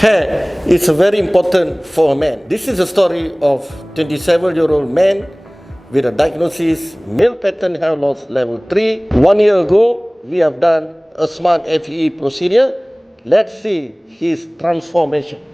Hair is very important for a man. This is a story of 27-year-old man with a diagnosis male pattern hair loss level 3. 1 year ago, we have done a smart FEE procedure. Let's see his transformation.